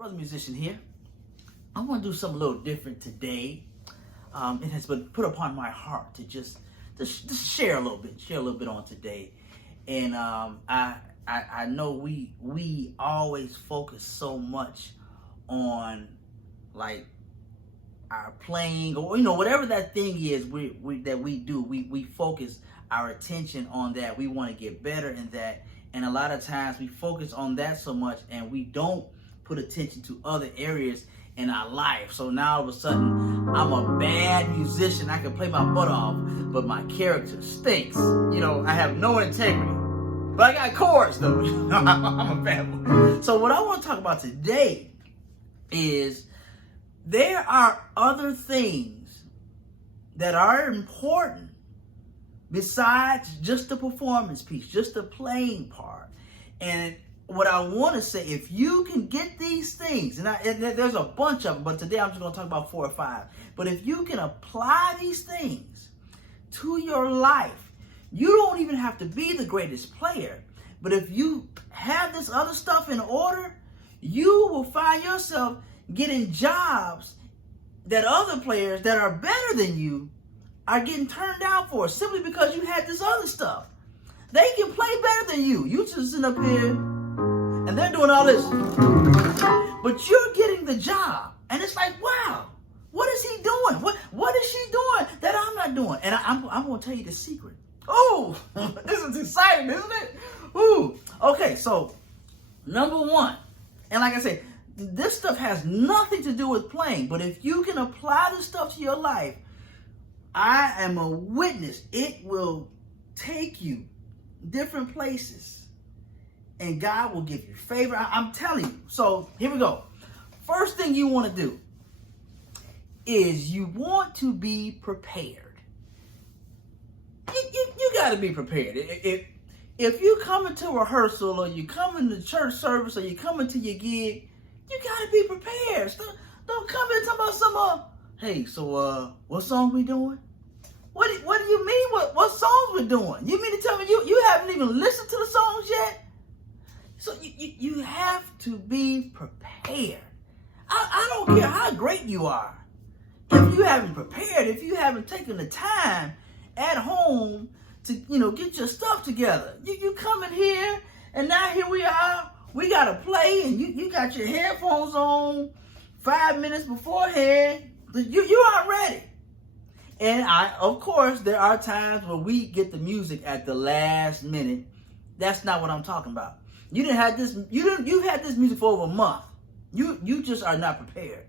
Brother Musician here. I want to do something a little different today. It has been put upon my heart to just share a little bit on today. And I know we always focus so much on like our playing or whatever that thing is that we do. We focus our attention on that. We want to get better in that. And a lot of times we focus on that so much and we don't put attention to other areas in our life. So now all of a sudden, I'm a bad musician. I can play my butt off, but my character stinks. I have no integrity. But I got chords though. I'm a bad one. So what I want to talk about today is there are other things that are important besides just the performance piece, just the playing part. And what I want to say, if you can get these things, and there's a bunch of them, but today I'm just going to talk about 4 or 5. But if you can apply these things to your life, you don't even have to be the greatest player. But if you have this other stuff in order, you will find yourself getting jobs that other players that are better than you are getting turned down for simply because you had this other stuff. They can play better than you. You just sitting up here and they're doing all this. But you're getting the job. And it's like, wow, what is he doing? What is she doing that I'm not doing? And I'm going to tell you the secret. Oh, this is exciting, isn't it? Ooh. Okay, so number 1. And like I said, this stuff has nothing to do with playing. But if you can apply this stuff to your life, I am a witness. It will take you different places and God will give you favor. I'm telling you. So here we go. First thing you want to do is you want to be prepared. You got to be prepared. If you come into rehearsal or you come into church service or you come into your gig, you got to be prepared. Don't come in talking about some hey, so what song we doing? What do you mean what songs we're doing? You mean to tell me you haven't even listened to the songs yet? So you have to be prepared. I don't care how great you are. If you haven't prepared, if you haven't taken the time at home to get your stuff together. You come in here and now here we are. We got to play and you got your headphones on 5 minutes beforehand. You aren't ready. And of course, there are times where we get the music at the last minute. That's not what I'm talking about. You didn't have this. You've had this music for over a month. You just are not prepared.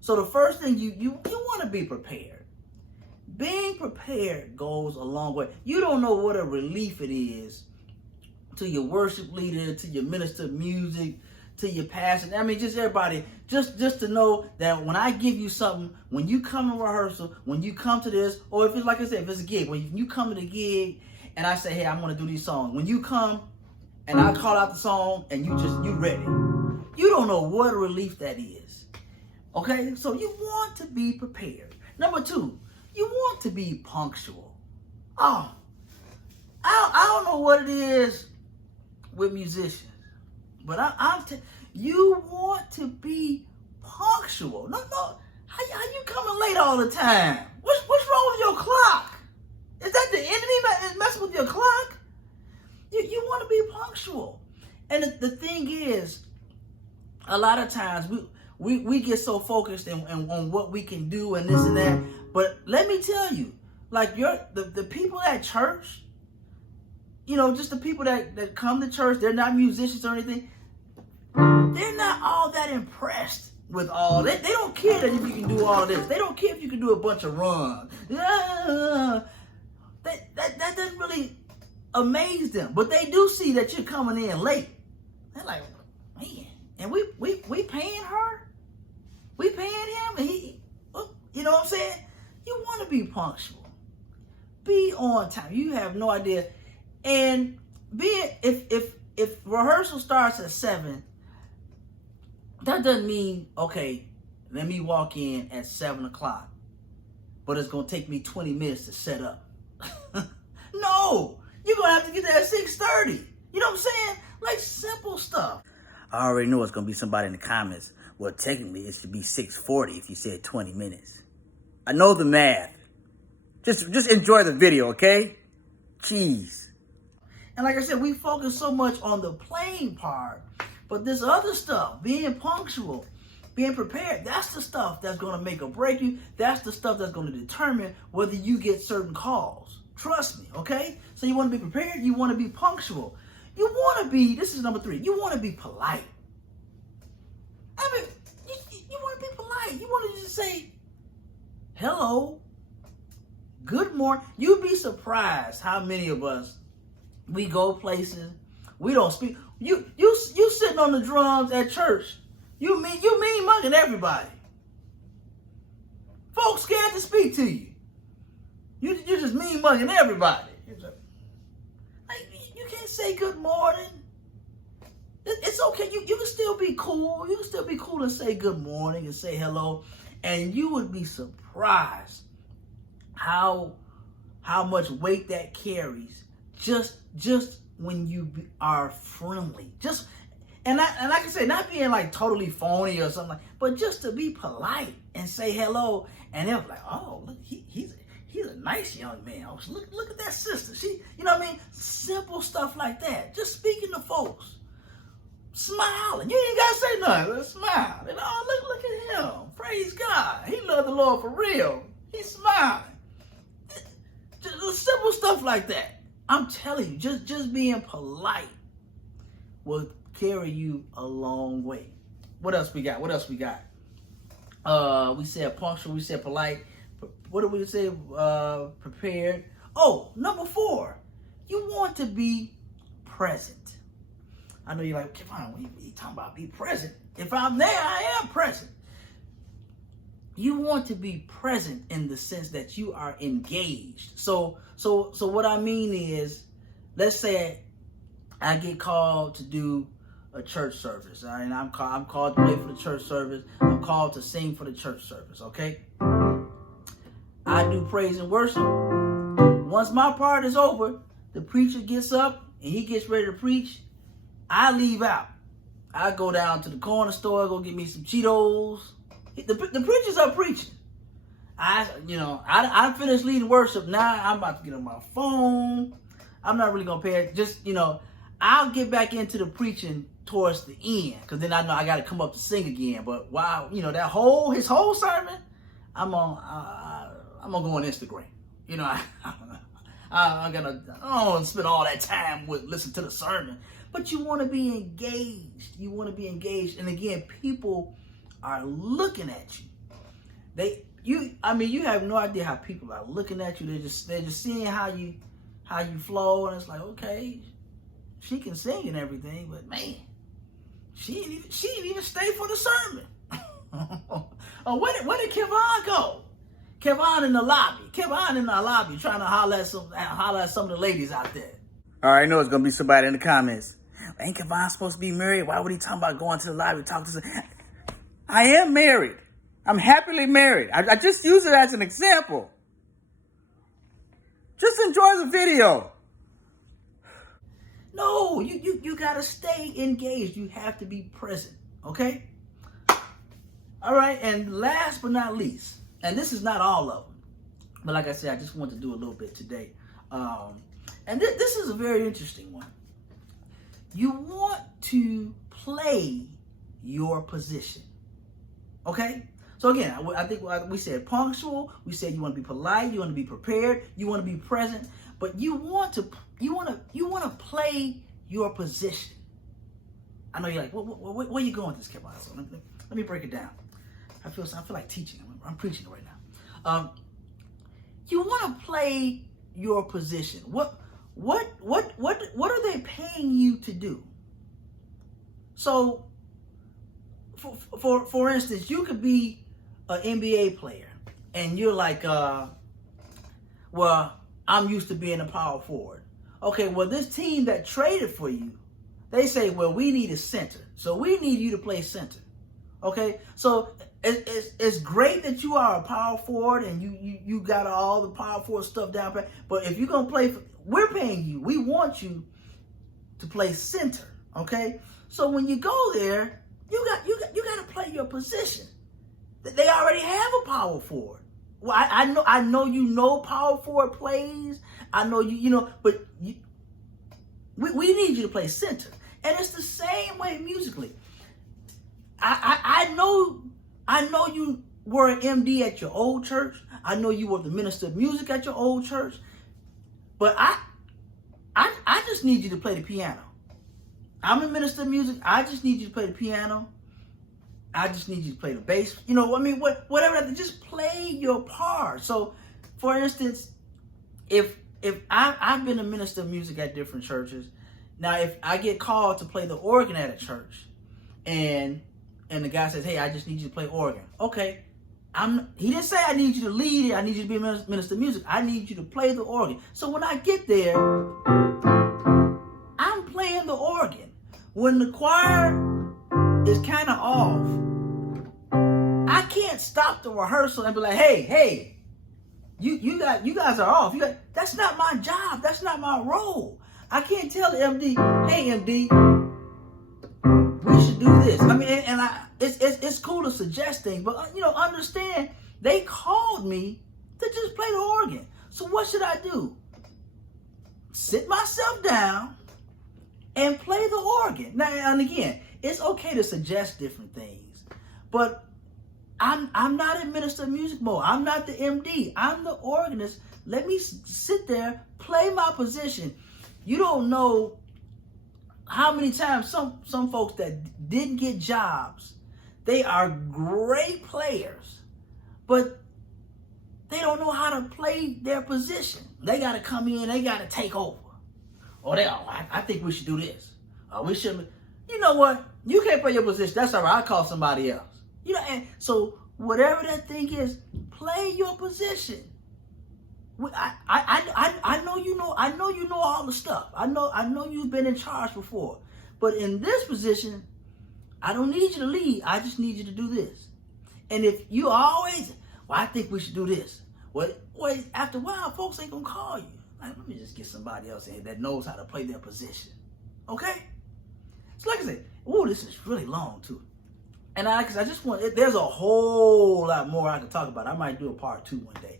So the first thing you want to be prepared. Being prepared goes a long way. You don't know what a relief it is to your worship leader, to your minister of music, to your pastor. I mean, just everybody, just to know that when I give you something, when you come to rehearsal, when you come to this, or if it's like I said, if it's a gig, when you come to the gig and I say, hey, I'm going to do these songs. When you come and I call out the song and you ready. You don't know what a relief that is. Okay? So you want to be prepared. Number 2, you want to be punctual. Oh, I don't know what it is with musicians. But you want to be punctual. No, how you coming late all the time? What's wrong with your clock? Is that the enemy messing with your clock? You want to be punctual. And the thing is, a lot of times we get so focused on what we can do and this and that. But let me tell you, like the people at church, just the people that come to church, they're not musicians or anything. They're not all that impressed with all that. They don't care that if you can do all of this. They don't care if you can do a bunch of runs. That doesn't really amaze them. But they do see that you're coming in late. They're like, man, and we paying her? We paying him? And you know what I'm saying? You want to be punctual. Be on time. You have no idea. And if rehearsal starts at 7, that doesn't mean, okay, let me walk in at 7 o'clock, but it's going to take me 20 minutes to set up. No, you're going to have to get there at 6:30. You know what I'm saying? Like simple stuff. I already know it's going to be somebody in the comments. Well, technically, it should be 6:40 if you said 20 minutes. I know the math. Just enjoy the video, okay? Jeez. And like I said, we focus so much on the playing part, but this other stuff, being punctual, being prepared, that's the stuff that's going to make or break you. That's the stuff that's going to determine whether you get certain calls. Trust me, okay? So you want to be prepared, you want to be punctual. You want to be, this is number 3, you want to be polite. I mean, you want to be polite. You want to just say, hello, good morning. You'd be surprised how many of us, we go places, we don't speak. You sitting on the drums at church. You mean mugging everybody. Folks scared to speak to you. You just mean mugging everybody. Like, you can't say good morning. It's okay. You can still be cool. You can still be cool and say good morning and say hello. And you would be surprised how much weight that carries just when you are friendly. And like I say, not being like totally phony or something, but just to be polite and say hello. And they're like, oh, look, he's a nice young man. Oh, look at that sister. She, you know what I mean? Simple stuff like that. Just speaking to folks. Smiling. You ain't got to say nothing. Smile. And, oh, look at him. Praise God. He loved the Lord for real. He's smiling. Just simple stuff like that. I'm telling you, just being polite will carry you a long way. What else we got? We said punctual. We said polite. What did we say? Prepared. Oh, number 4. You want to be present. I know you're like, Kevon, what are you talking about? Be present. If I'm there, I am present. You want to be present in the sense that you are engaged. So what I mean is, let's say I get called to do a church service, and I'm called to play for the church service. I'm called to sing for the church service. Okay, I do praise and worship. Once my part is over, the preacher gets up and he gets ready to preach. I leave out. I go down to the corner store, go get me some Cheetos. The preachers are preaching. I finished leading worship. Now I'm about to get on my phone. I'm not really gonna pay it. Just, I'll get back into the preaching towards the end, because then I know I got to come up to sing again. But while his whole sermon, I'm gonna go on Instagram. I don't want to spend all that time with listen to the sermon. But you want to be engaged. You want to be engaged, and again, people are looking at you. You have no idea how people are looking at you. They're just seeing how you flow, and it's like, okay, she can sing and everything, but man, she didn't even stay for the sermon. Oh, where did Kevon go? Kevon in the lobby trying to holler at some of the ladies out there. All right, I know it's gonna be somebody in the comments. Ain't Kevon supposed to be married? Why would he talk about going to the lobby to talk to some? I am married. I'm happily married. I just use it as an example. Just enjoy the video. No, you gotta stay engaged. You have to be present, okay? All right, and last but not least, and this is not all of them, but like I said, I just want to do a little bit today. And this is a very interesting one. You want to play your position, okay? So again, I think we said punctual. We said you want to be polite. You want to be prepared. You want to be present. But you want to play your position. I know you're like, where are you going with this, Kevon? So let me break it down. I feel like teaching. I'm preaching right now. You want to play your position. What are they paying you to do? So, for instance, you could be an NBA player, and you're like, well, I'm used to being a power forward. Okay, well, this team that traded for you, they say, well, we need a center, so we need you to play center. Okay, so it's great that you are a power forward and you got all the power forward stuff down, but if you're gonna play, we're paying you. We want you to play center. Okay, So when you go there, you got to play your position. They already have a power forward. Well, I know you know power forward plays. I know but we need you to play center, and it's the same way musically. I know you were an MD at your old church. I know you were the minister of music at your old church, but I just need you to play the piano. I'm a minister of music. I just need you to play the piano. I just need you to play the bass. Whatever. Just play your part. So, for instance, if I've been a minister of music at different churches. Now, if I get called to play the organ at a church, and the guy says, "Hey, I just need you to play organ." Okay, he didn't say I need you to lead it. I need you to be a minister of music. I need you to play the organ. So when I get there, I'm playing the organ. When the choir is kind of off, I can't stop the rehearsal and be like, "Hey, you guys are off. That's not my job. That's not my role. I can't tell the MD, hey MD, we should do this." It's cool to suggest things, but understand they called me to just play the organ. So what should I do? Sit myself down and play the organ. Now, and again, it's okay to suggest different things, but I'm not in minister of music mode. I'm not the MD. I'm the organist. Let me sit there, play my position. You don't know how many times some folks that didn't get jobs, they are great players, but they don't know how to play their position. They got to come in, they got to take over. Or I think we should do this. We shouldn't. You know what? You can't play your position. That's all right. I'll call somebody else. And so whatever that thing is, play your position. I know you know. I know you know all the stuff. I know you've been in charge before. But in this position, I don't need you to lead. I just need you to do this. And if you always, I think we should do this. Well, after a while, folks ain't gonna call you. Like, let me just get somebody else in here that knows how to play their position. Okay? So like I said, this is really long too. And because I just want, there's a whole lot more I could talk about. I might do a part 2 one day.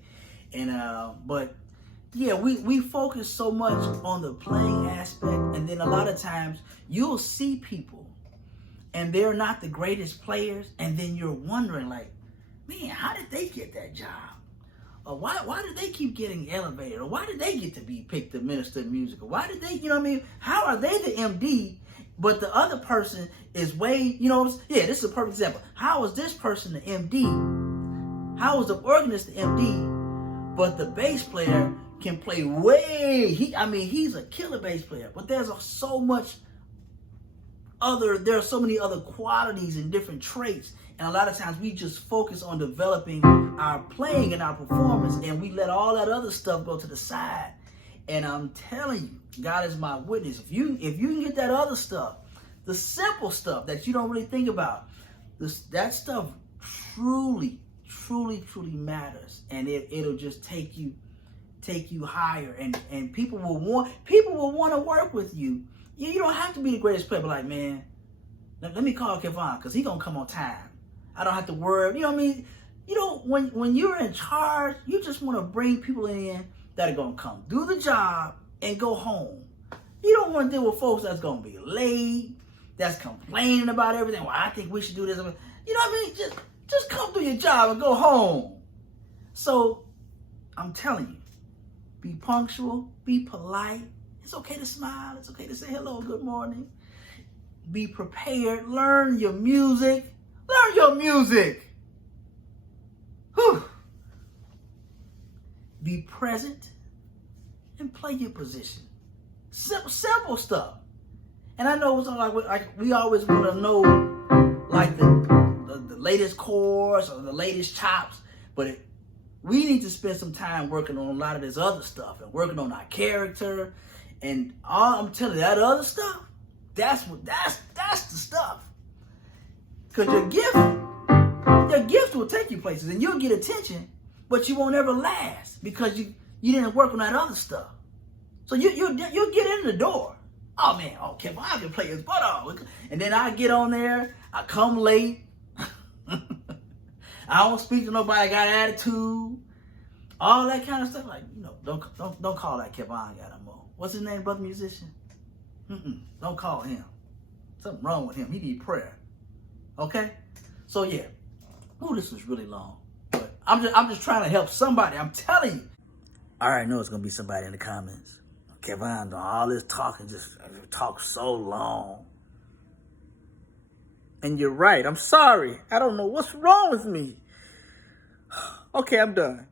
But yeah, we focus so much on the playing aspect, and then a lot of times you'll see people and they're not the greatest players, and then you're wondering like, man, how did they get that job? Or why did they keep getting elevated? Or why did they get to be picked the minister of music? Or why did they, how are they the MD, but the other person is way, this is a perfect example. How is this person the MD? How is the organist the MD? But the bass player can play he's a killer bass player. But there's so many other qualities and different traits. And a lot of times we just focus on developing our playing and our performance, and we let all that other stuff go to the side. And I'm telling you, God is my witness. If you can get that other stuff, the simple stuff that you don't really think about, that stuff truly matters, and it'll just take you higher, and people will want to work with you. You don't have to be the greatest player, but like, man, let me call Kevon because he's gonna come on time. I don't have to worry. When you're in charge, you just want to bring people in that are gonna come do the job and go home. You don't want to deal with folks that's gonna be late, that's complaining about everything. Well, I think we should do this. Just come do your job and go home. So I'm telling you, be punctual, be polite. It's okay to smile. It's okay to say hello, good morning. Be prepared. Learn your music. Whew. Be present and play your position. Simple stuff. And I know it's like we always want to know like the latest chords or the latest chops, but we need to spend some time working on a lot of this other stuff and working on our character and all. I'm telling you, that other stuff, that's the stuff. Because your gift will take you places and you'll get attention, but you won't ever last because you didn't work on that other stuff. So you'll get in the door, Oh man, Kevin, I can play his butt off. And then I get on there, I come late. I don't speak to nobody, I got attitude. All that kind of stuff. Like, don't call that Kevin got no more. What's his name, brother musician? Don't call him. Something wrong with him. He need prayer. Okay? So yeah. Ooh, this was really long. But I'm just trying to help somebody. I'm telling you. I already know it's gonna be somebody in the comments. Kevin, all this talking just talk so long. And you're right. I'm sorry. I don't know what's wrong with me. Okay, I'm done.